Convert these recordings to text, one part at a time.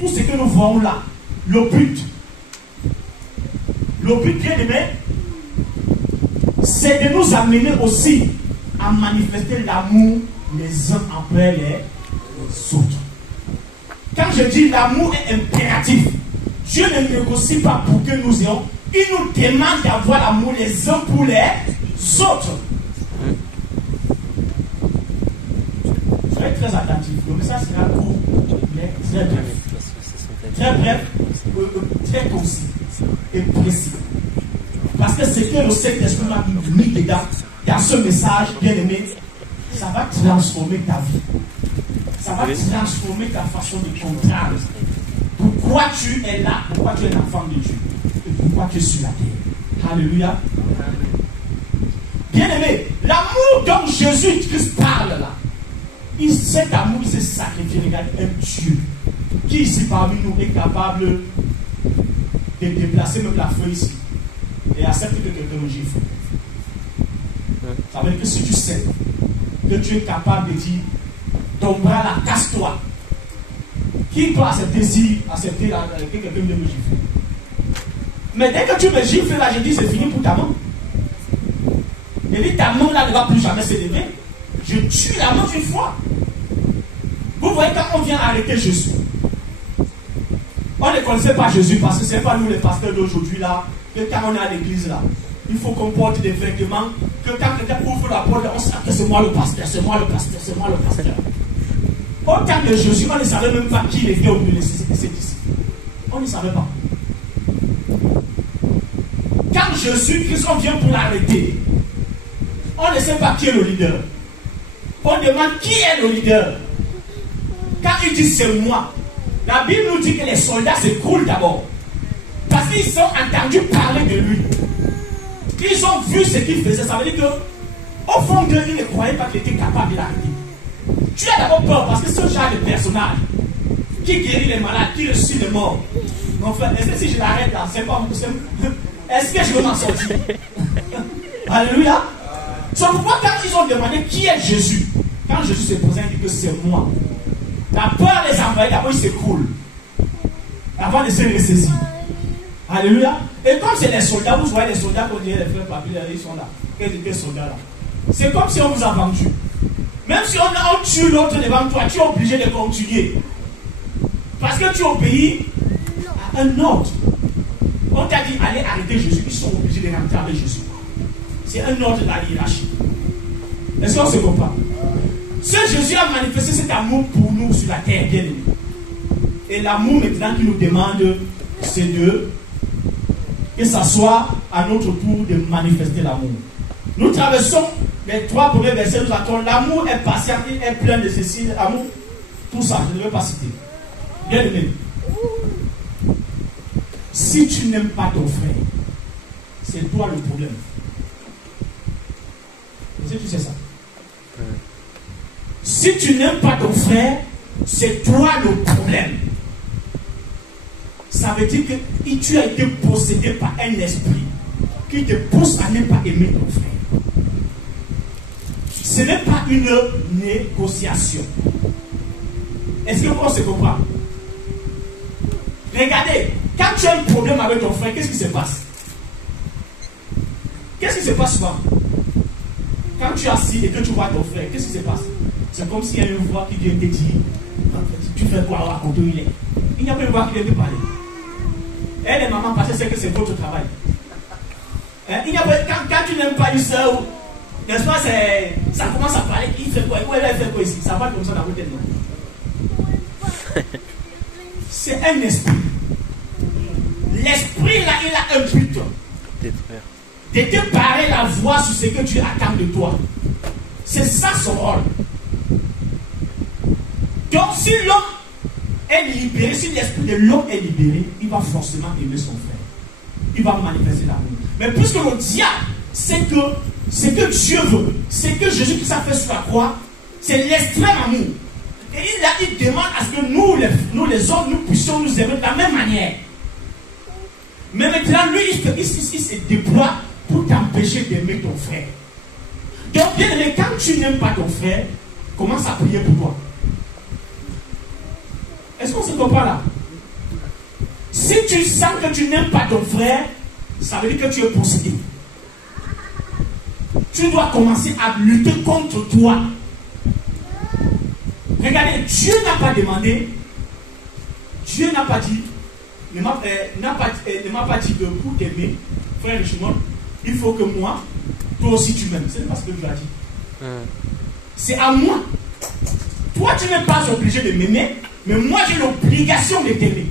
tout ce que nous voyons là, le but, bien aimé, c'est de nous amener aussi à manifester l'amour les uns envers les autres. Quand je dis l'amour est impératif, Dieu ne négocie pas pour que nous ayons. Il nous demande d'avoir l'amour les uns pour les autres. Soyez très attentifs. Le message sera court, mais très bref. Très bref, très concis et précis. Parce que ce que le Saint-Esprit m'a mis dedans, dans ce message, bien aimé, ça va transformer ta vie. Ça va transformer ta façon de comprendre. Pourquoi tu es là, pourquoi tu es l'enfant de Dieu, et pourquoi tu es sur la terre. Alléluia. Bien aimé, l'amour dont Jésus-Christ parle là, cet amour, il s'est sacrifié. Regarde, un Dieu qui ici parmi nous est capable de déplacer même la feuille ici et accepter que quelqu'un me gifle. Ça veut dire que si tu sais que tu es capable de dire ton bras là, casse-toi, qui doit accepter que quelqu'un me gifle? Mais dès que tu me gifles là, je dis c'est fini pour ta main. Et dit ta main là ne va plus jamais se lever. Je tue la main une fois. Vous voyez, quand on vient arrêter Jésus, on ne connaissait pas Jésus parce que ce n'est pas nous les pasteurs d'aujourd'hui là, que quand on est à l'église là, il faut qu'on porte des vêtements, que quand quelqu'un ouvre la porte, on sait que c'est moi le pasteur, c'est moi le pasteur, c'est moi le pasteur. Au temps de Jésus, on ne savait même pas qui il était au milieu de ses disciples. On ne savait pas. Quand Jésus-Christ, on vient pour l'arrêter, on ne sait pas qui est le leader. On demande qui est le leader. Quand il dit c'est moi, la Bible nous dit que les soldats s'écroulent d'abord. Parce qu'ils ont entendu parler de lui. Ils ont vu ce qu'il faisait. Ça veut dire que, au fond d'eux, ils ne croyaient pas qu'il était capable de l'arrêter. Tu as d'abord peur parce que ce genre de personnage qui guérit les malades, qui ressuscite les morts. Mon frère, est-ce que si je l'arrête là, c'est pas est-ce que je vais m'en sortir? Alléluia. C'est pourquoi quand ils ont demandé qui est Jésus, quand Jésus se posait, il dit que c'est moi. La peur les envahit, d'abord ils s'écroulent. Avant de se ressaisir. Alléluia. Et comme c'est les soldats, vous voyez les soldats qu'on dirait les frères papiers, ils sont là. Quels soldats là? C'est comme si on vous a vendu. Même si on tue l'autre devant toi, tu es obligé de continuer. Parce que tu obéis à un ordre. On t'a dit, allez arrêter Jésus. Ils sont obligés de rentrer avec Jésus. C'est un ordre de la hiérarchie. Est-ce qu'on se comprend? Ce Jésus a manifesté cet amour pour nous sur la terre, bien aimé. Et l'amour maintenant qu'il nous demande, c'est que ça soit à notre tour de manifester l'amour. Nous traversons les 3 premiers versets, nous attendons l'amour est patient, il est plein de ceci, l'amour, tout ça, je ne vais pas citer. Bien aimé. Si tu n'aimes pas ton frère, c'est toi le problème. Est-ce que tu sais ça? Si tu n'aimes pas ton frère, c'est toi le problème. Ça veut dire que tu as été possédé par un esprit qui te pousse à ne pas aimer ton frère. Ce n'est pas une négociation. Est-ce qu'on se comprend? Regardez, quand tu as un problème avec ton frère, qu'est-ce qui se passe? Qu'est-ce qui se passe souvent? Quand tu es assis et que tu vois ton frère, qu'est-ce qui se passe? C'est comme s'il y a une voix qui vient te dire, tu fais quoi à côté il est? Il n'y a pas une voix qui vient te parler. Et les mamans, parce que c'est que c'est votre travail. Il n'y a pas, quand tu n'aimes pas une soeur, n'est-ce pas, ça commence à parler, il fait quoi? Elle fait quoi ici? Ça va comme ça dans votre tête, non? C'est un esprit. L'esprit là, il a un but. De te parer la voix sur ce que tu attends de toi. C'est ça son rôle. Donc si l'homme est libéré, si l'esprit de l'homme est libéré, il va forcément aimer son frère. Il va manifester l'amour. Mais puisque le diable, c'est que ce que Dieu veut, c'est que Jésus-Christ a fait sur la croix, c'est l'extrême amour. Et il demande à ce que nous les hommes, nous puissions nous aimer de la même manière. Mais maintenant, lui, il se déploie pour t'empêcher d'aimer ton frère. Donc, bien aimé, quand tu n'aimes pas ton frère, commence à prier pour toi. Est-ce qu'on se comprend là? Si tu sens que tu n'aimes pas ton frère, ça veut dire que tu es possédé. Tu dois commencer à lutter contre toi. Regardez, Dieu n'a pas demandé, Dieu n'a pas dit, ne m'a pas dit que pour t'aimer, frère Richemont, il faut que moi, toi aussi tu m'aimes. Ce n'est pas ce que Dieu a dit. C'est à moi. Toi, tu n'es pas obligé de m'aimer, mais moi, j'ai l'obligation de t'aimer.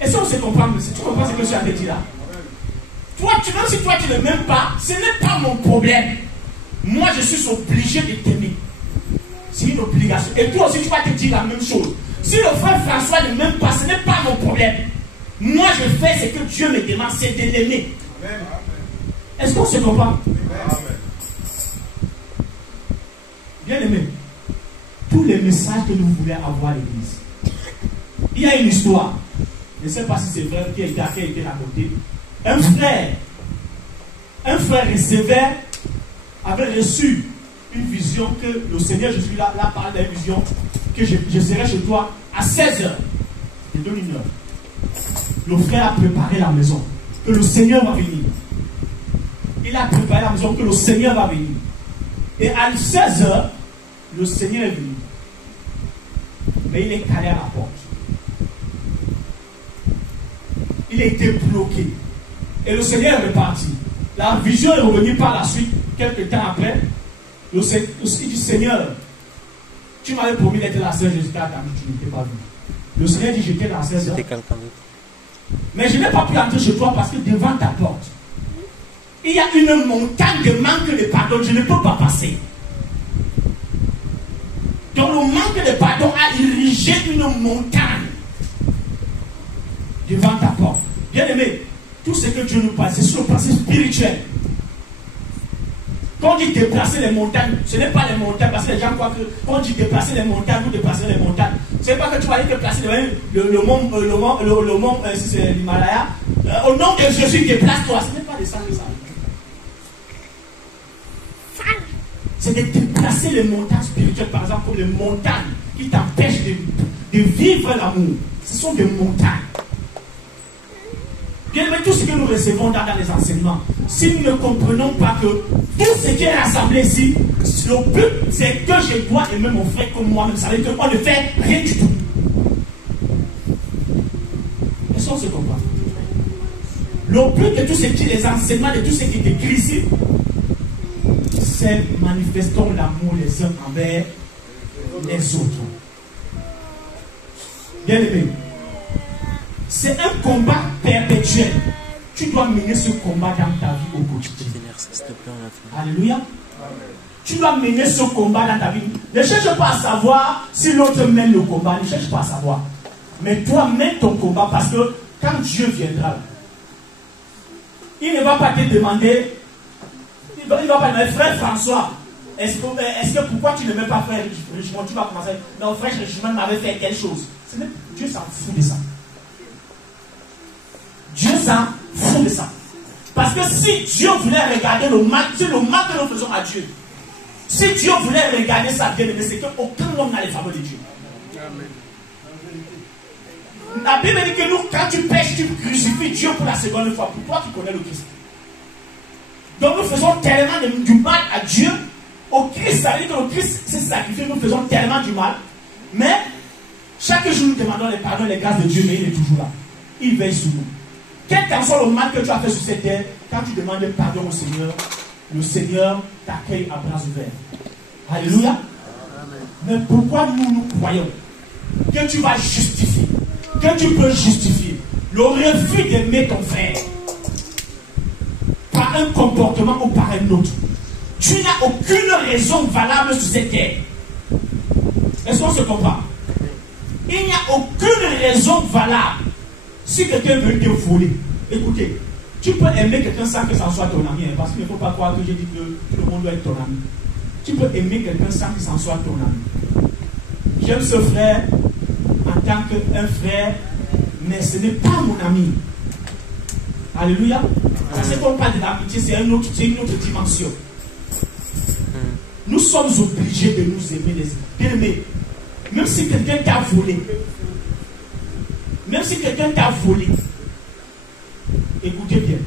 Est-ce qu'on se comprend? Tu comprends ce que je suis en train de dire là? Toi, même si toi, tu ne m'aimes pas, ce n'est pas mon problème. Moi, je suis obligé de t'aimer. C'est une obligation. Et toi aussi, tu vas te dire la même chose. Si le frère François ne m'aime pas, ce n'est pas mon problème. Moi, je fais ce que Dieu me demande, c'est de l'aimer. Est-ce qu'on se comprend? Bien aimé, tous les messages que nous voulons avoir à l'église, il y a une histoire. Je ne sais pas si c'est vrai qui a été raconté. Un frère recevait, avait reçu une vision que le Seigneur Jésus là parle d'une vision que je serai chez toi à 16h. Je donne une heure. Le frère a préparé la maison, que le Seigneur va venir. Il a préparé la maison, que le Seigneur va venir. Et à 16h, le Seigneur est venu. Mais il est calé à la porte. Il a été bloqué. Et le Seigneur est reparti. La vision est revenue par la suite, quelques temps après. Il dit, Seigneur, tu m'avais promis d'être la sœur jusqu'à ta vie, tu n'étais pas venu. Le Seigneur dit, j'étais la sœur. Mais je n'ai pas pu entrer chez toi parce que devant ta porte, il y a une montagne de manque de pardon. Je ne peux pas passer. Donc le manque de pardon a érigé une montagne devant ta porte. Bien aimé, tout ce que Dieu nous parle, c'est sur le principe spirituel. Quand on dit déplacer les montagnes, ce n'est pas les montagnes, parce que les gens croient que quand on dit déplacer les montagnes, vous déplacez les montagnes. Ce n'est pas que tu vas aller déplacer le mont, si c'est l'Himalaya. Au nom de Jésus, déplace-toi. Ce n'est pas de ça que ça arrive. C'est de déplacer les montagnes spirituelles, par exemple, comme les montagnes qui t'empêchent de vivre l'amour. Ce sont des montagnes. Bien aimé, tout ce que nous recevons dans les enseignements, si nous ne comprenons pas que tout ce qui est rassemblé ici, le but c'est que je dois aimer mon frère comme moi-même. Ça veut dire qu'on ne fait rien du tout. Est-ce qu'on se comprend? Le but de tout ce qui est les enseignements, de tout ce qui est écrit ici, c'est manifestons l'amour les uns envers les autres. Bien aimé, c'est un combat perpétuel. Tu dois mener ce combat dans ta vie au quotidien. Alléluia. Amen. Tu dois mener ce combat dans ta vie. Ne cherche pas à savoir si l'autre mène le combat. Ne cherche pas à savoir. Mais toi, mène ton combat parce que quand Dieu viendra, il ne va pas te demander, il va pas demander, frère François, est-ce que pourquoi tu ne mets pas frère Richemont? Tu vas commencer, non, frère Richemont m'avait fait quelque chose. Dieu s'en fout de ça. Dieu s'en fout de ça. Parce que si Dieu voulait regarder le mal, c'est le mal que nous faisons à Dieu. Si Dieu voulait regarder ça, bien aimé, c'est qu'aucun homme n'a les faveurs de Dieu. Amen. La Bible dit que nous, quand tu pêches, tu crucifies Dieu pour la seconde fois. Pour toi qui connais le Christ. Donc nous faisons tellement du mal à Dieu. Au Christ, ça veut dire que le Christ s'est sacrifié, nous faisons tellement du mal. Mais chaque jour nous demandons les pardons et les grâces de Dieu, mais il est toujours là. Il veille sur nous. Quel qu'en soit le mal que tu as fait sur cette terre, quand tu demandes pardon au Seigneur, le Seigneur t'accueille à bras ouverts. Alléluia. Amen. Mais pourquoi nous croyons que tu vas justifier, que tu peux justifier le refus d'aimer ton frère par un comportement ou par un autre? Tu n'as aucune raison valable sur cette terre. Est-ce qu'on se comprend? Il n'y a aucune raison valable. Si quelqu'un veut te voler, écoutez, tu peux aimer quelqu'un sans que ça soit ton ami, hein, parce qu'il ne faut pas croire que j'ai dit que tout le monde doit être ton ami. Tu peux aimer quelqu'un sans que ça soit ton ami. J'aime ce frère en tant qu'un frère, mais ce n'est pas mon ami. Alléluia. Ça c'est qu'on parle de l'amitié, c'est une autre dimension. Nous sommes obligés de nous aimer les bien aimés. Même si quelqu'un t'a volé, Même si quelqu'un t'a volé, écoutez bien,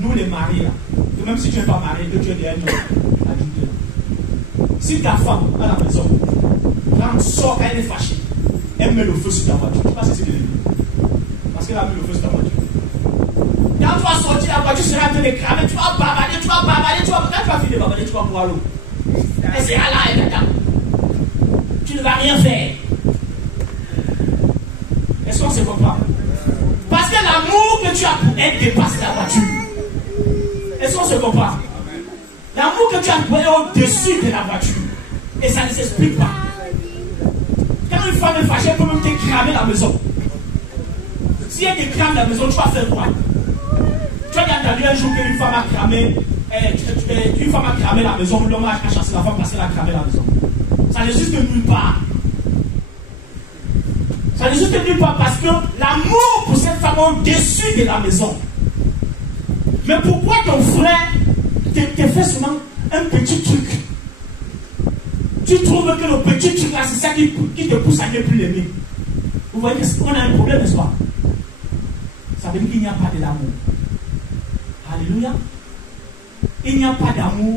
nous les maris là, que même si tu n'es pas marié, que tu es derrière un homme adulte, si ta femme à la maison, quand sort, quand elle est fâchée, elle met le feu sur ta voiture, tu sais pas ce qu'elle dit. Parce qu'elle a mis le feu sur ta voiture. Quand tu vas sortir, la voiture sera en train de cramer, tu vas bavarder, quand tu vas finir de bavarder, tu vas boire l'eau. Elle sera là, elle t'attend. Tu ne vas rien faire. Est-ce qu'on se comprend? Parce que l'amour que tu as pour elle dépasse la voiture. Est-ce qu'on se comprend? L'amour que tu as pour elle est au-dessus de la voiture. Et ça ne s'explique pas. Quand une femme est fâchée, elle peut même te cramer la maison. Si elle te crame la maison, tu vas faire quoi? Tu as entendu un jour qu'une femme a cramé, la maison, l'homme a chassé la femme parce qu'elle a cramé la maison. Ça n'existe nulle part. Ça n'existe nulle part parce que l'amour pour cette femme est au-dessus de la maison. Mais pourquoi ton frère te fait seulement un petit truc? Tu trouves que le petit truc là, c'est ça qui te pousse à ne plus l'aimer. Vous voyez qu'on a un problème, n'est-ce pas? Ça veut dire qu'il n'y a pas de l'amour. Alléluia. Il n'y a pas d'amour.